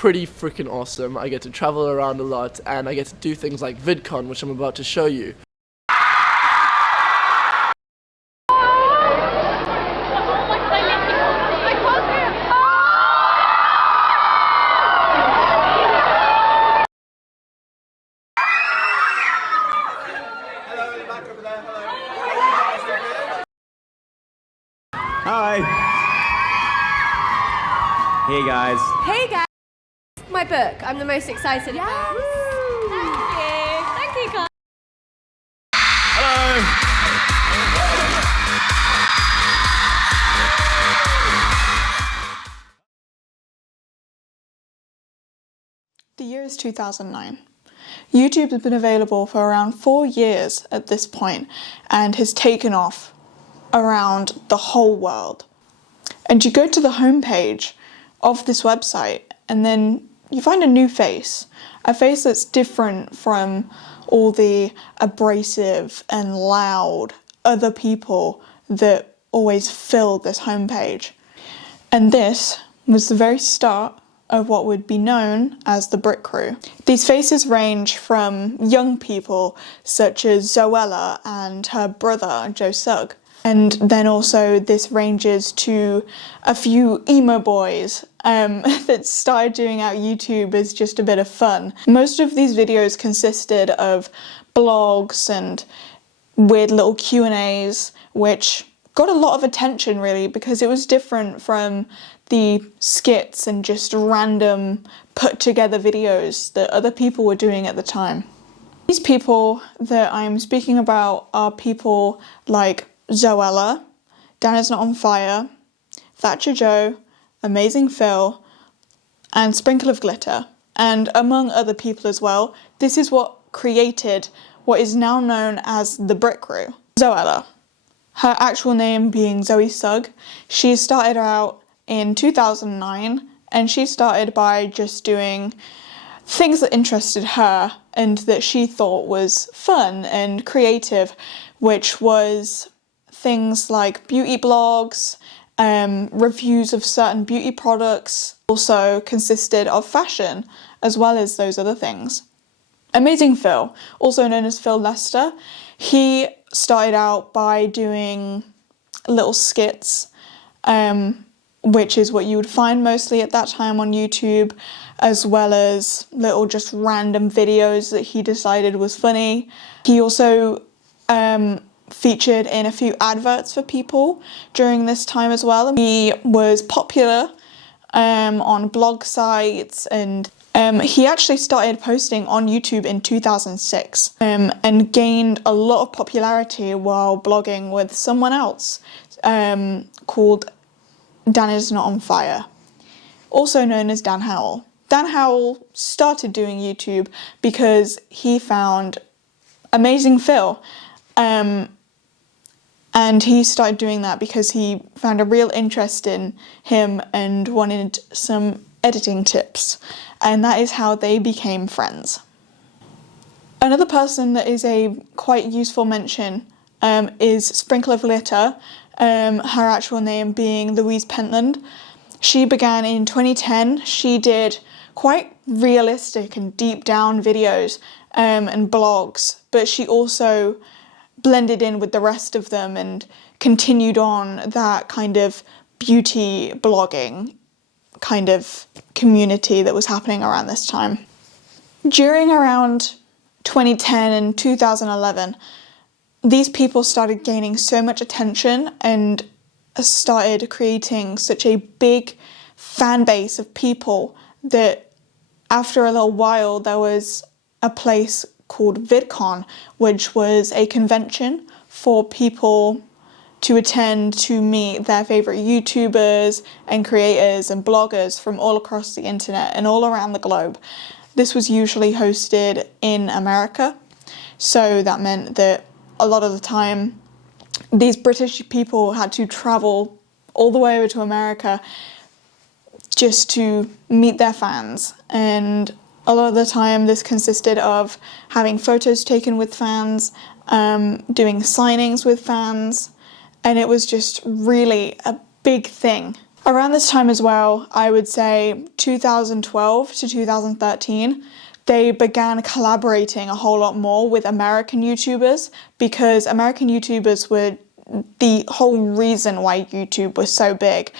pretty freaking awesome. I get to travel around a lot, and I get to do things like VidCon, which I'm about to show you. Hi. Hey guys. Hey guys. My book. I'm the most excited about. Thank you guys. Hello. The year is 2009. YouTube has been available for around 4 years at this point and has taken off around the whole world. And you go to the homepage of this website and then you find a new face, a face that's different from all the abrasive and loud other people that always fill this homepage. And this was the very start of what would be known as the Brit crew. These faces range from young people such as Zoella and her brother Joe Sugg. And then also this ranges to a few emo boys that started doing out YouTube as just a bit of fun. Most of these videos consisted of blogs and weird little Q&As, which got a lot of attention really because it was different from the skits and just random put together videos that other people were doing at the time. These people that I'm speaking about are people like Zoella, Dan Is Not On Fire, Thatcher Joe, Amazing Phil, and Sprinkle of Glitter, and among other people as well. This is what created what is now known as the Brit crew. Zoella, her actual name being Zoe Sugg, she started out in 2009, and she started by just doing things that interested her and that she thought was fun and creative, which was things like beauty blogs, reviews of certain beauty products, also consisted of fashion, as well as those other things. Amazing Phil, also known as Phil Lester, he started out by doing little skits, which is what you would find mostly at that time on YouTube, as well as little just random videos that he decided was funny. He also featured in a few adverts for people during this time as well. He was popular on blog sites, and he actually started posting on YouTube in 2006 and gained a lot of popularity while blogging with someone else called Dan Is Not On Fire, also known as Dan Howell. Dan Howell started doing YouTube because he found Amazing Phil, and he started doing that because he found a real interest in him and wanted some editing tips, and that is how they became friends. Another person that is a quite useful mention is Sprinkle of Glitter, her actual name being Louise Pentland. She began in 2010. She did quite realistic and deep down videos and blogs, but she also blended in with the rest of them and continued on that kind of beauty blogging kind of community that was happening around this time. During around 2010 and 2011, these people started gaining so much attention and started creating such a big fan base of people that after a little while there was a place called VidCon, which was a convention for people to attend to meet their favourite YouTubers and creators and bloggers from all across the internet and all around the globe. This was usually hosted in America, so that meant that a lot of the time these British people had to travel all the way over to America just to meet their fans, and a lot of the time this consisted of having photos taken with fans, doing signings with fans, and it was just really a big thing. Around this time as well, I would say 2012 to 2013, they began collaborating a whole lot more with American YouTubers, because American YouTubers were the whole reason why YouTube was so big,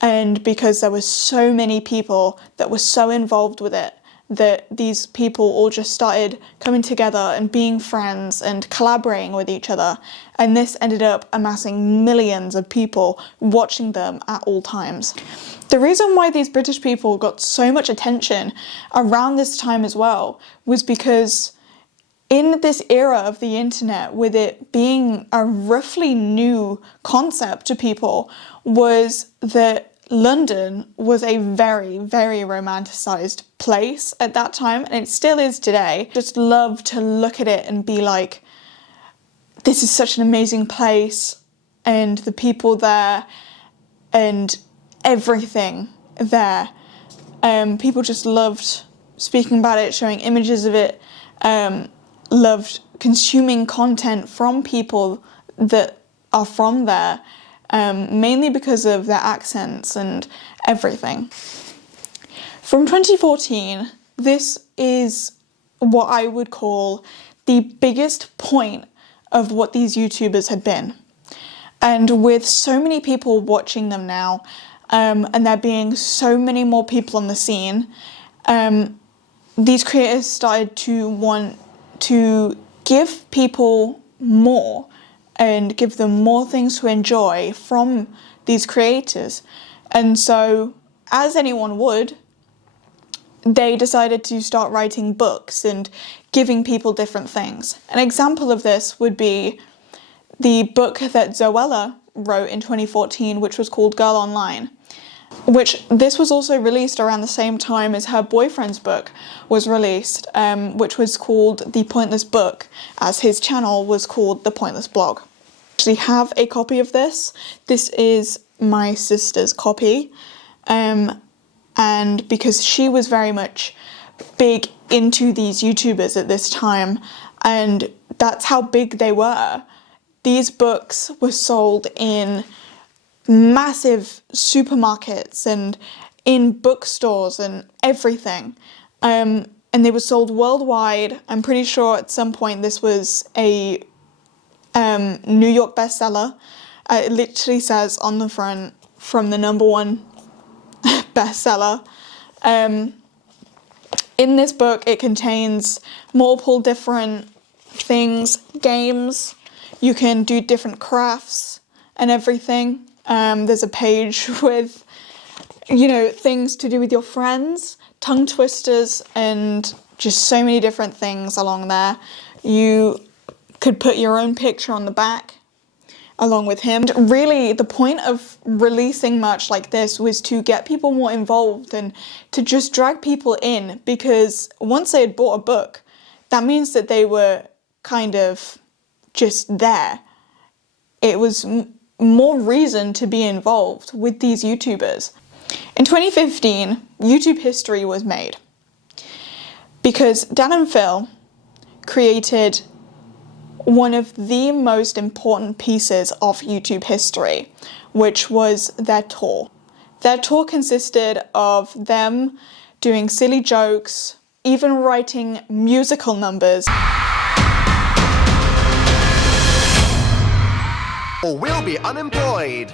and because there were so many people that were so involved with it, that these people all just started coming together and being friends and collaborating with each other, and this ended up amassing millions of people watching them at all times. The reason why these British people got so much attention around this time as well was because in this era of the internet, with it being a roughly new concept to people, was that London was a very, very romanticised place at that time, and it still is today. Just love to look at it and be like, this is such an amazing place, and the people there, and everything there. People just loved speaking about it, showing images of it, loved consuming content from people that are from there, mainly because of their accents and everything. From 2014, this is what I would call the biggest point of what these YouTubers had been. And with so many people watching them now, and there being so many more people on the scene, these creators started to want to give people more and give them more things to enjoy from these creators. And so, as anyone would, they decided to start writing books and giving people different things. An example of this would be the book that Zoella wrote in 2014, which was called Girl Online, which this was also released around the same time as her boyfriend's book was released, which was called The Pointless Book, as his channel was called The Pointless Blog. I actually have a copy of this. This is my sister's copy, and because she was very much big into these YouTubers at this time, and that's how big they were. These books were sold in massive supermarkets and in bookstores and everything, and they were sold worldwide. I'm pretty sure at some point this was a New York bestseller. It literally says on the front, from the #1 bestseller. In this book, it contains multiple different things, games. You can do different crafts and everything. There's a page with, things to do with your friends, tongue twisters, and just so many different things along there. You could put your own picture on the back along with him. Really, the point of releasing merch like this was to get people more involved and to just drag people in, because once they had bought a book, that means that they were kind of just there. It was more reason to be involved with these YouTubers. In 2015, YouTube history was made because Dan and Phil created one of the most important pieces of YouTube history, which was their tour. Their tour consisted of them doing silly jokes, even writing musical numbers. Or we'll be unemployed.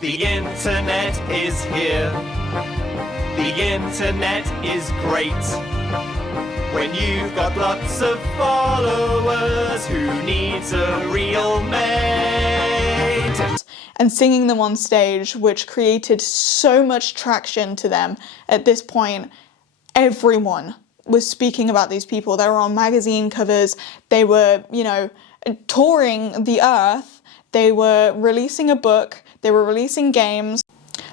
The internet is here. The internet is great. When you've got lots of followers, who needs a real mate? And singing them on stage, which created so much traction to them. At this point, everyone was speaking about these people. They were on magazine covers, they were, touring the earth, they were releasing a book, they were releasing games.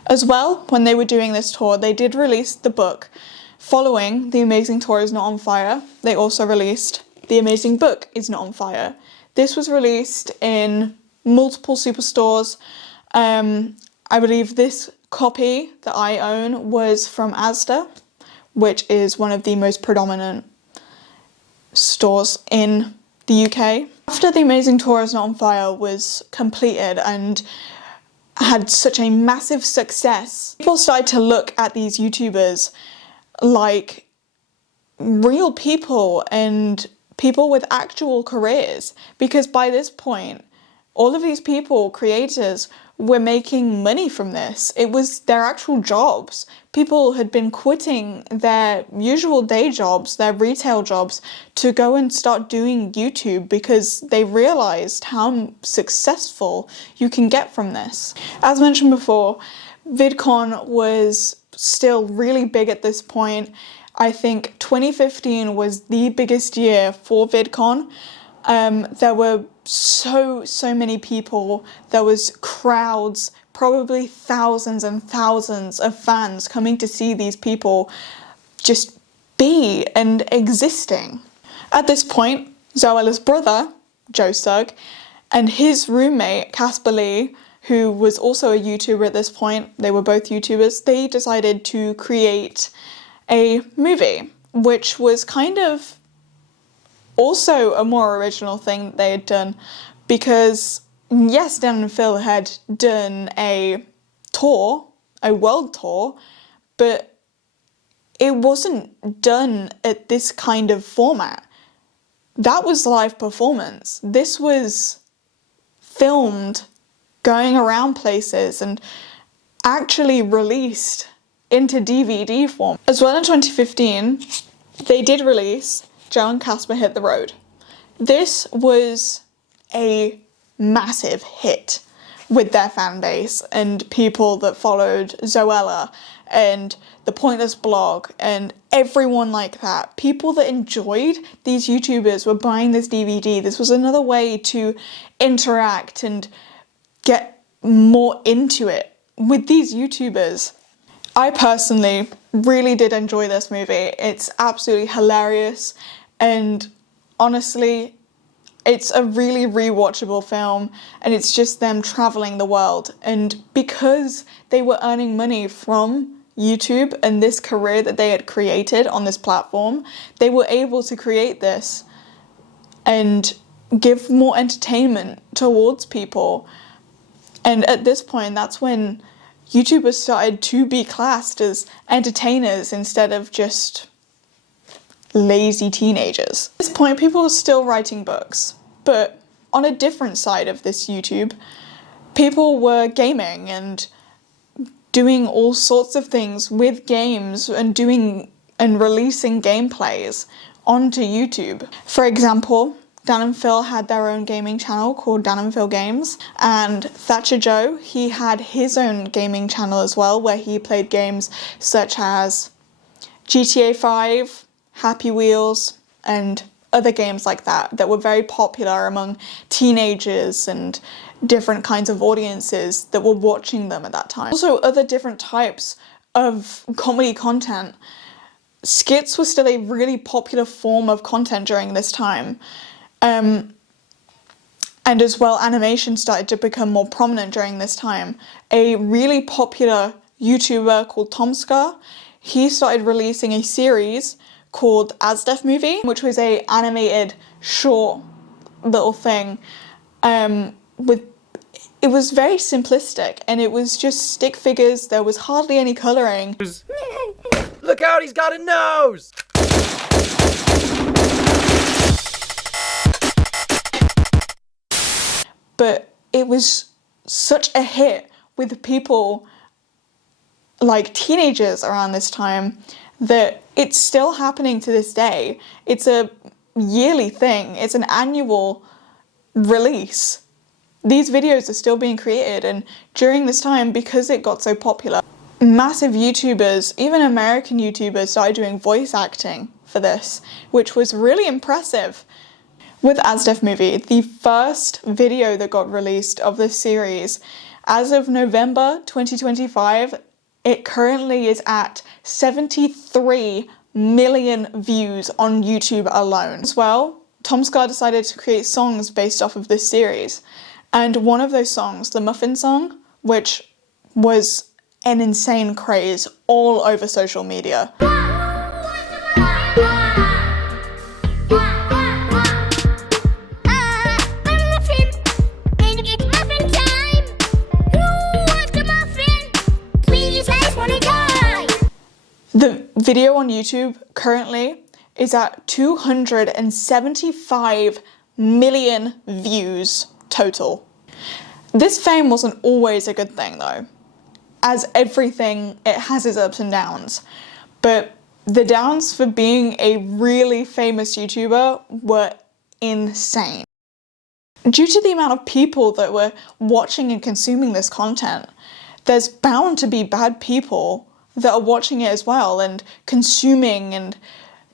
As well, when they were doing this tour, they did release the book. Following The Amazing Tour Is Not on Fire, they also released The Amazing Book Is Not on Fire. This was released in multiple superstores. I believe this copy that I own was from Asda, which is one of the most predominant stores in the UK. After The Amazing Tour Is Not on Fire was completed and had such a massive success, people started to look at these YouTubers like real people and people with actual careers, because by this point, all of these people, creators, were making money from this. It was their actual jobs. People had been quitting their usual day jobs, their retail jobs, to go and start doing YouTube because they realized how successful you can get from this. As mentioned before, VidCon was still really big at this point. I think 2015 was the biggest year for VidCon. There were so many people. There was crowds, probably thousands and thousands of fans coming to see these people just be and existing. At this point, Zoella's brother, Joe Sugg, and his roommate, Casper Lee, who was also a YouTuber at this point, they were both YouTubers, they decided to create a movie, which was kind of also a more original thing they had done, because yes, Dan and Phil had done a tour, a world tour, but it wasn't done at this kind of format. That was live performance. This was filmed, going around places, and actually released into DVD form. As well, in 2015, they did release Joe and Casper Hit the Road. This was a massive hit with their fan base and people that followed Zoella and the Pointless blog and everyone like that. People that enjoyed these YouTubers were buying this DVD. This was another way to interact and get more into it with these YouTubers. I personally really did enjoy this movie. It's absolutely hilarious, and honestly, it's a really rewatchable film, and it's just them traveling the world. And because they were earning money from YouTube and this career that they had created on this platform, they were able to create this and give more entertainment towards people. And at this point, that's when YouTubers started to be classed as entertainers instead of just lazy teenagers. At this point, people were still writing books, but on a different side of this YouTube, people were gaming and doing all sorts of things with games and doing and releasing gameplays onto YouTube. For example, Dan and Phil had their own gaming channel called Dan and Phil Games, and Thatcher Joe, he had his own gaming channel as well, where he played games such as GTA 5, Happy Wheels, and other games like that were very popular among teenagers and different kinds of audiences that were watching them at that time. Also, other different types of comedy content. Skits were still a really popular form of content during this time. And as well, animation started to become more prominent during this time. A really popular YouTuber called Tomska, he started releasing a series called Asdef Movie, which was a animated short little thing. It was very simplistic, and it was just stick figures. There was hardly any colouring. Look out, he's got a nose! But it was such a hit with people like teenagers around this time that it's still happening to this day. It's a yearly thing. It's an annual release. These videos are still being created, and during this time, because it got so popular, massive YouTubers, even American YouTubers, started doing voice acting for this, which was really impressive. With Asdef Movie, the first video that got released of this series, as of November 2025, it currently is at 73 million views on YouTube alone. As well, Tomska decided to create songs based off of this series. And one of those songs, the Muffin Song, which was an insane craze all over social media. video on YouTube currently is at 275 million views total. This fame wasn't always a good thing though. As everything, it has its ups and downs. But the downs for being a really famous YouTuber were insane. Due to the amount of people that were watching and consuming this content, there's bound to be bad people that are watching it as well and consuming and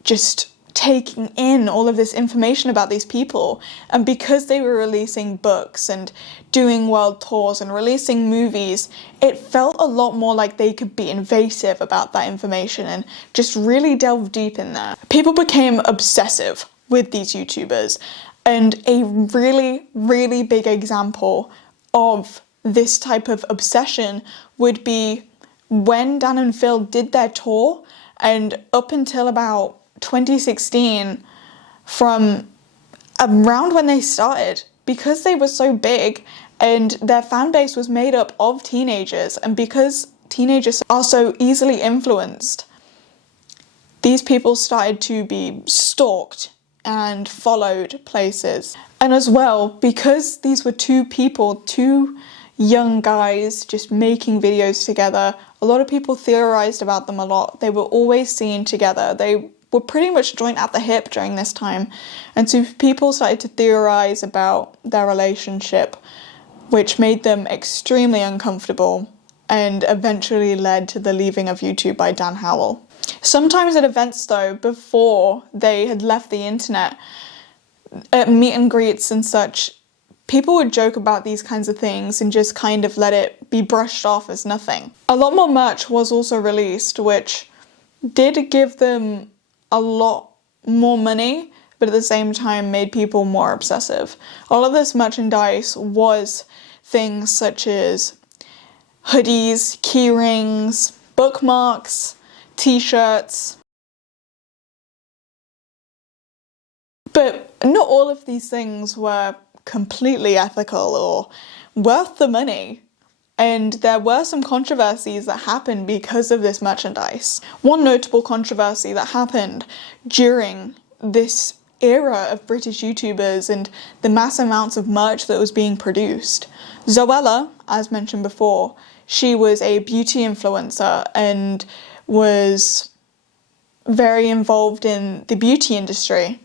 just taking in all of this information about these people. And because they were releasing books and doing world tours and releasing movies, it felt a lot more like they could be invasive about that information and just really delve deep in there. People became obsessive with these YouTubers, and a really, really big example of this type of obsession would be when Dan and Phil did their tour, and up until about 2016, from around when they started, because they were so big and their fan base was made up of teenagers, and because teenagers are so easily influenced, these people started to be stalked and followed places. And as well, because these were two young guys just making videos together, a lot of people theorized about them a lot. They were always seen together. They were pretty much joined at the hip during this time. And so people started to theorize about their relationship, which made them extremely uncomfortable and eventually led to the leaving of YouTube by Dan Howell. Sometimes at events though, before they had left the internet, at meet and greets and such, people would joke about these kinds of things and just kind of let it be brushed off as nothing. A lot more merch was also released, which did give them a lot more money, but at the same time made people more obsessive. All of this merchandise was things such as hoodies, key rings, bookmarks, t-shirts. But not all of these things were completely ethical or worth the money. And there were some controversies that happened because of this merchandise. One notable controversy that happened during this era of British YouTubers and the mass amounts of merch that was being produced. Zoella, as mentioned before, she was a beauty influencer and was very involved in the beauty industry.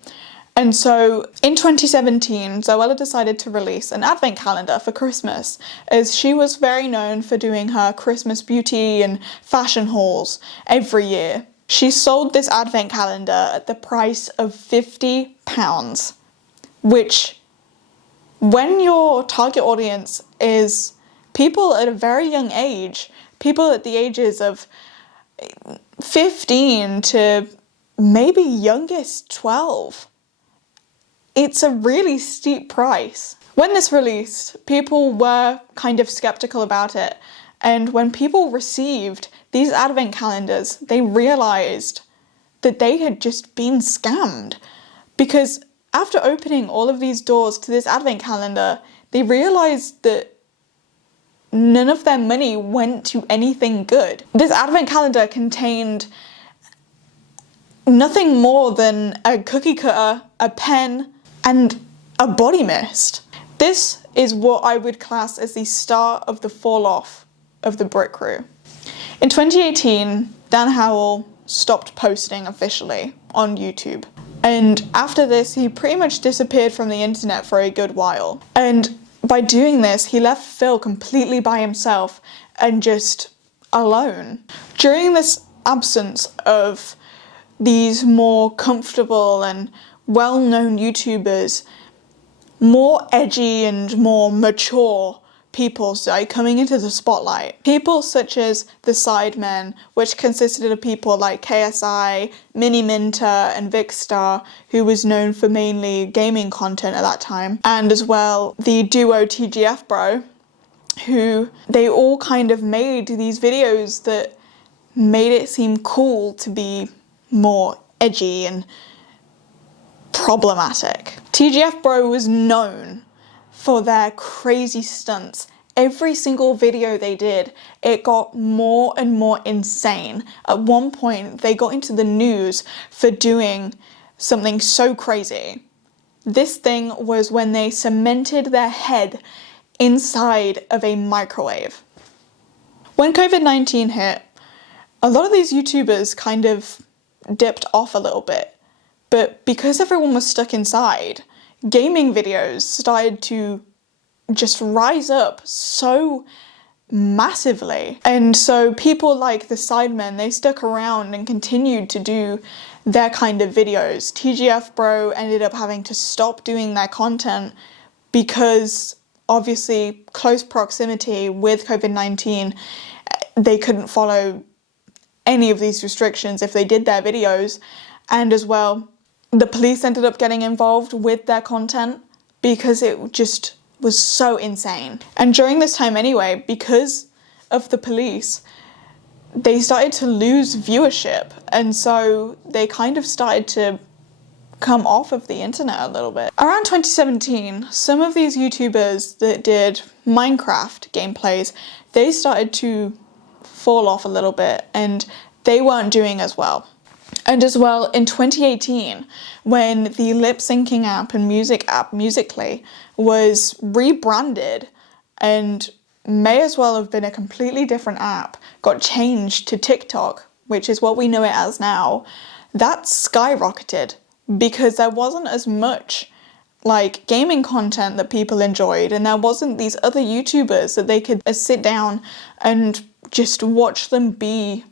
And so in 2017, Zoella decided to release an advent calendar for Christmas, as she was very known for doing her Christmas beauty and fashion hauls every year. She sold this advent calendar at the price of £50, which, when your target audience is people at a very young age, people at the ages of 15 to maybe youngest 12, it's a really steep price. When this released, people were kind of skeptical about it, and when people received these advent calendars, they realized that they had just been scammed. Because after opening all of these doors to this advent calendar, they realized that none of their money went to anything good. This advent calendar contained nothing more than a cookie cutter, a pen, and a body mist. This is what I would class as the start of the fall off of the Brit crew. In 2018, Dan Howell stopped posting officially on YouTube. And after this, he pretty much disappeared from the internet for a good while. And by doing this, he left Phil completely by himself and just alone. During this absence of these more comfortable and well-known YouTubers, more edgy and more mature people started coming into the spotlight. People such as the Sidemen, which consisted of people like KSI, Mini Minter, and Vicstar, who was known for mainly gaming content at that time, and as well the duo TGF Bro, who they all kind of made these videos that made it seem cool to be more edgy and problematic. TGF Bro was known for their crazy stunts every single video they did, it got more and more insane. At one point, they got into the news for doing something so crazy. This thing was when they cemented their head inside of a microwave. When COVID-19 hit, a lot of these YouTubers kind of dipped off a little bit. But because everyone was stuck inside, gaming videos started to just rise up so massively. And so people like the Sidemen, they stuck around and continued to do their kind of videos. TGF Bro ended up having to stop doing their content because obviously close proximity with COVID-19, they couldn't follow any of these restrictions if they did their videos. And as well, the police ended up getting involved with their content because it just was so insane. And during this time anyway, because of the police, they started to lose viewership, and so they kind of started to come off of the internet a little bit. Around 2017, some of these YouTubers that did Minecraft gameplays, they started to fall off a little bit and they weren't doing as well. And as well, in 2018, when the lip syncing app and music app Musical.ly was rebranded and may as well have been a completely different app, got changed to TikTok, which is what we know it as now, that skyrocketed because there wasn't as much like gaming content that people enjoyed, and there wasn't these other YouTubers that they could sit down and just watch them be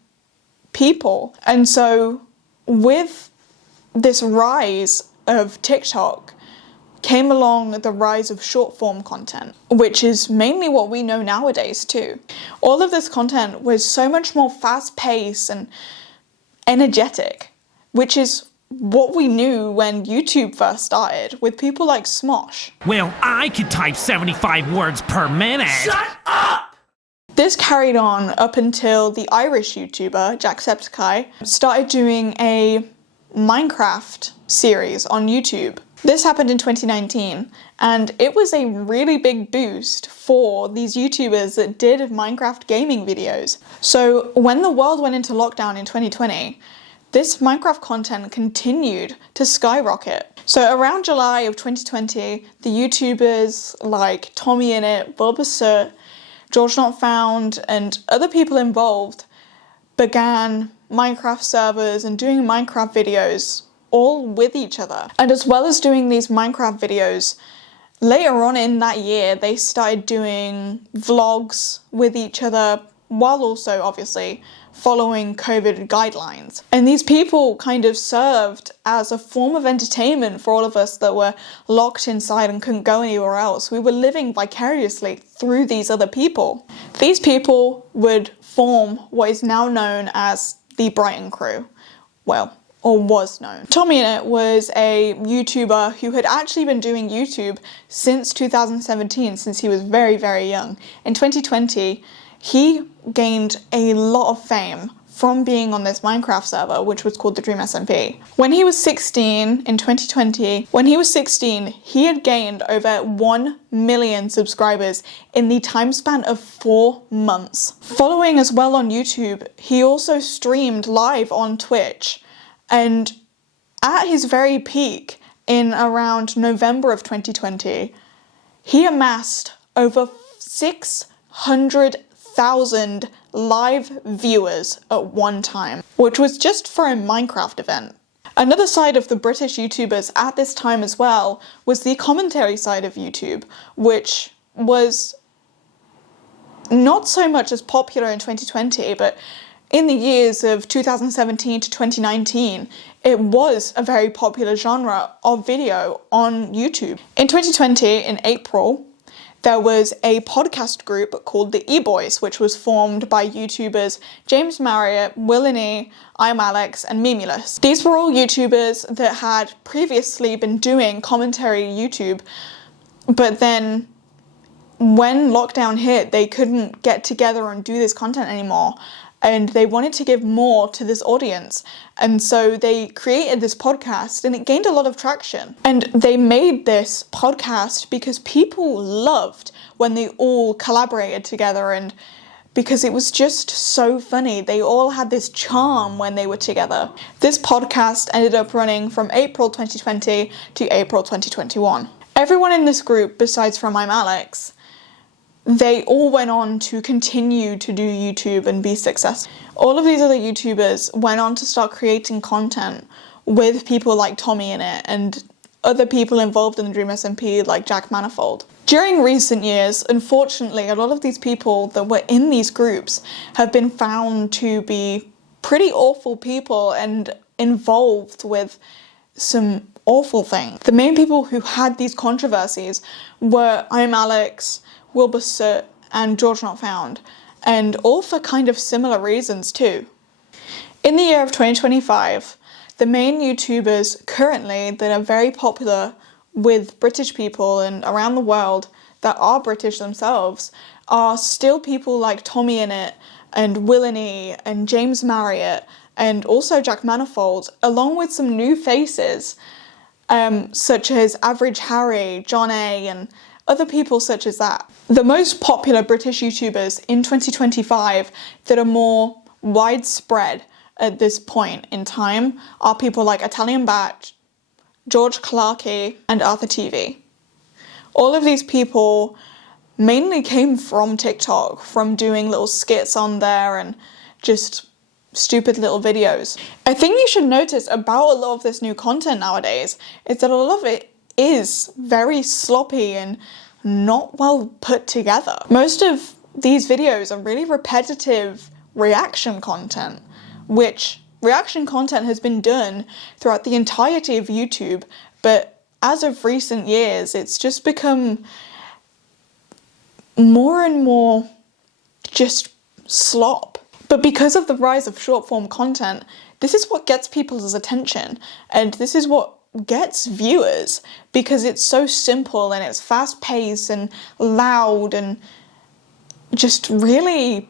people. And so with this rise of TikTok came along the rise of short form content, which is mainly what we know nowadays too. All of this content was so much more fast paced and energetic, which is what we knew when YouTube first started with people like Smosh. Well, I could type 75 words per minute. Shut up! This carried on up until the Irish YouTuber, Jacksepticeye, started doing a Minecraft series on YouTube. This happened in 2019, and it was a really big boost for these YouTubers that did Minecraft gaming videos. So when the world went into lockdown in 2020, this Minecraft content continued to skyrocket. So around July of 2020, the YouTubers like Tommy Innit, Boba Sut, George Not Found, and other people involved began Minecraft servers and doing Minecraft videos all with each other. And as well as doing these Minecraft videos, later on in that year, they started doing vlogs with each other while also obviously following COVID guidelines. And these people kind of served as a form of entertainment for all of us that were locked inside and couldn't go anywhere else. We were living vicariously through these other people. These people would form what is now known as the Brighton Crew. Well, or was known. Tommy Innit was a YouTuber who had actually been doing YouTube since 2017, since he was very, very young. In 2020, he gained a lot of fame from being on this Minecraft server, which was called the Dream SMP. When he was 16 in 2020, he had gained over 1 million subscribers in the time span of 4 months. Following as well on YouTube, he also streamed live on Twitch. And at his very peak in around November of 2020, he amassed over 600,000 live viewers at one time, which was just for a Minecraft event. Another side of the British YouTubers at this time as well was the commentary side of YouTube, which was not so much as popular in 2020, but in the years of 2017 to 2019, it was a very popular genre of video on YouTube. In 2020, in April, there was a podcast group called the E-Boys, which was formed by YouTubers James Marriott, Willany, I'm Alex, and Mimulus. These were all YouTubers that had previously been doing commentary YouTube, but then when lockdown hit, they couldn't get together and do this content anymore. and they wanted to give more to this audience. And so they created this podcast, and it gained a lot of traction. And they made this podcast because people loved when they all collaborated together, and because it was just so funny. They all had this charm when they were together. This podcast ended up running from April 2020 to April 2021. Everyone in this group, besides from I'm Alex, they all went on to continue to do YouTube and be successful. All of these other YouTubers went on to start creating content with people like Tommy in it and other people involved in the Dream SMP like Jack Manifold. During recent years, unfortunately, a lot of these people that were in these groups have been found to be pretty awful people and involved with some awful things. The main people who had these controversies were I'm Alex, Wilbur Soot, and George Not Found, and all for kind of similar reasons too. In the year of 2025, the main YouTubers currently that are very popular with British people and around the world that are British themselves are still people like Tommy in it and Willany and James Marriott and also Jack Manifold, along with some new faces such as Average Harry, John A, and other people such as that. The most popular British YouTubers in 2025 that are more widespread at this point in time are people like Italian Batch, George Clarkey, and Arthur TV. All of these people mainly came from TikTok, from doing little skits on there and just stupid little videos. A thing you should notice about a lot of this new content nowadays is that a lot of it is very sloppy and not well put together. Most of these videos are really repetitive reaction content, which reaction content has been done throughout the entirety of YouTube, but as of recent years, it's just become more and more just slop. But because of the rise of short form content, this is what gets people's attention, and this is what gets viewers, because it's so simple and it's fast paced and loud and just really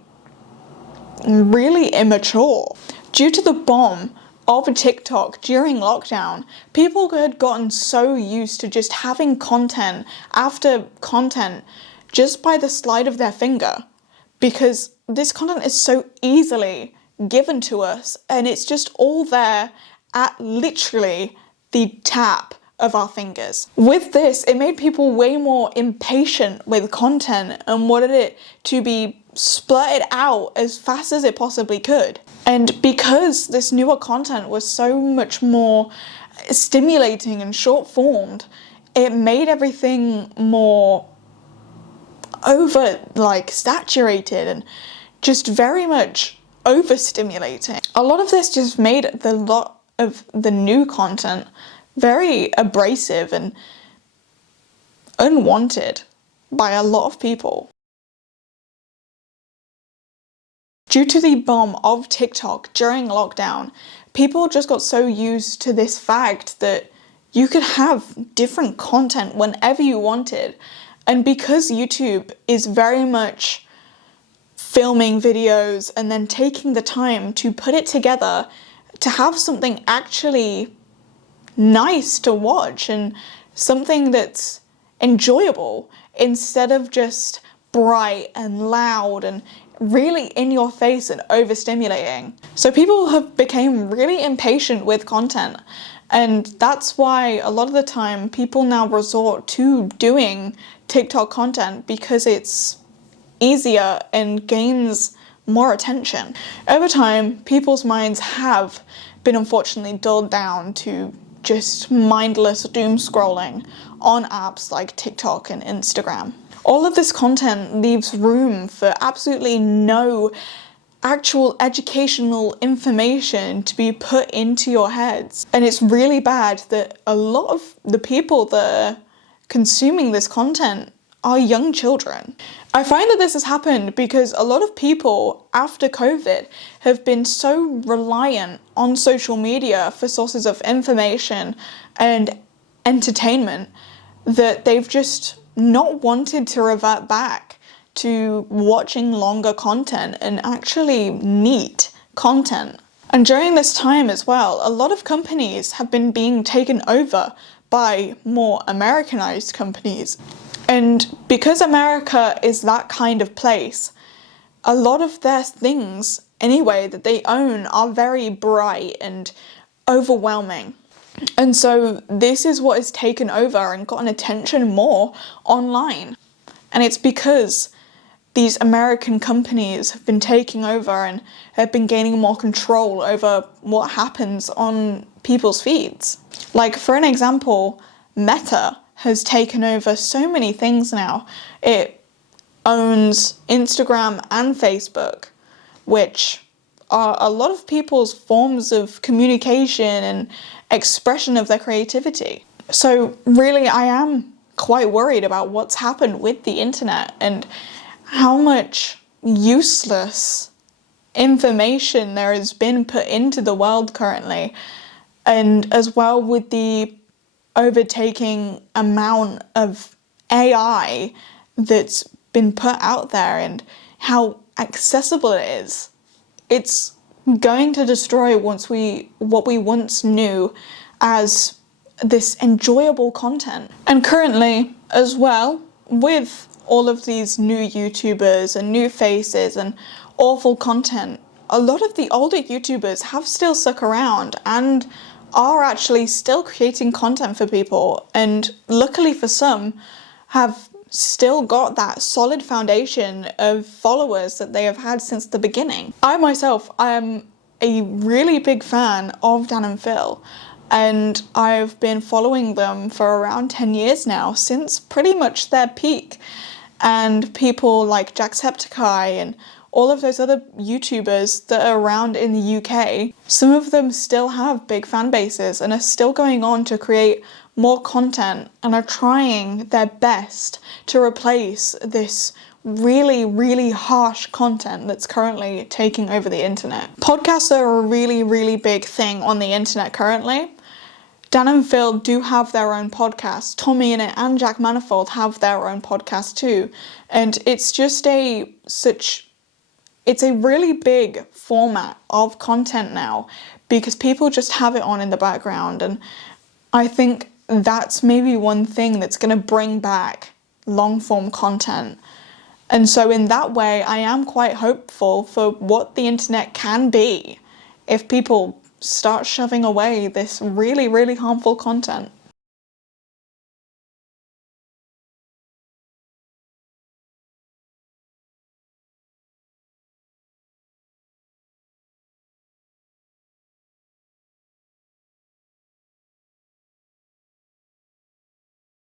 immature. Due to the bomb of TikTok during lockdown, people had gotten so used to just having content after content just by the slide of their finger, because this content is so easily given to us and it's just all there at literally the tap of our fingers. With this, it made people way more impatient with content and wanted it to be splurted out as fast as it possibly could. And because this newer content was so much more stimulating and short-formed, it made everything more saturated and just very much overstimulating. A lot of this just made the lot of the new content very abrasive and unwanted by a lot of people. Due to the bomb of TikTok during lockdown, people just got so used to this fact that you could have different content whenever you wanted. And because YouTube is very much filming videos and then taking the time to put it together to have something actually nice to watch and something that's enjoyable instead of just bright and loud and really in your face and overstimulating. So people have become really impatient with content, and that's why a lot of the time people now resort to doing TikTok content because it's easier and gains more attention. Over time, people's minds have been unfortunately dulled down to just mindless doom scrolling on apps like TikTok and Instagram. All of this content leaves room for absolutely no actual educational information to be put into your heads. And it's really bad that a lot of the people that are consuming this content are young children. I find that this has happened because a lot of people after COVID have been so reliant on social media for sources of information and entertainment that they've just not wanted to revert back to watching longer content and actually neat content. And during this time as well, a lot of companies have been being taken over by more Americanized companies. And because America is that kind of place, a lot of their things, anyway, that they own are very bright and overwhelming. And so this is what has taken over and gotten attention more online. And it's because these American companies have been taking over and have been gaining more control over what happens on people's feeds. Like, for an example, Meta has taken over so many things now. It owns Instagram and Facebook, which are a lot of people's forms of communication and expression of their creativity. So really, I am quite worried about what's happened with the internet and how much useless information there has been put into the world currently, and as well with the overtaking amount of AI that's been put out there and how accessible it is. It's going to destroy what we once knew as this enjoyable content. And currently, as well, with all of these new YouTubers and new faces and awful content, a lot of the older YouTubers have still stuck around and are actually still creating content for people, and luckily for some, have still got that solid foundation of followers that they have had since the beginning. I myself, I am a really big fan of Dan and Phil, and I've been following them for around 10 years now, since pretty much their peak. And people like Jacksepticeye and all of those other YouTubers that are around in the UK, some of them still have big fan bases and are still going on to create more content and are trying their best to replace this really, really harsh content that's currently taking over the internet. Podcasts are a really, really big thing on the internet currently. Dan and Phil do have their own podcast. Tommy in it and Jack Manifold have their own podcast too. And it's just it's a really big format of content now because people just have it on in the background. And I think that's maybe one thing that's going to bring back long form content. And so in that way, I am quite hopeful for what the internet can be if people start shoving away this really, really harmful content.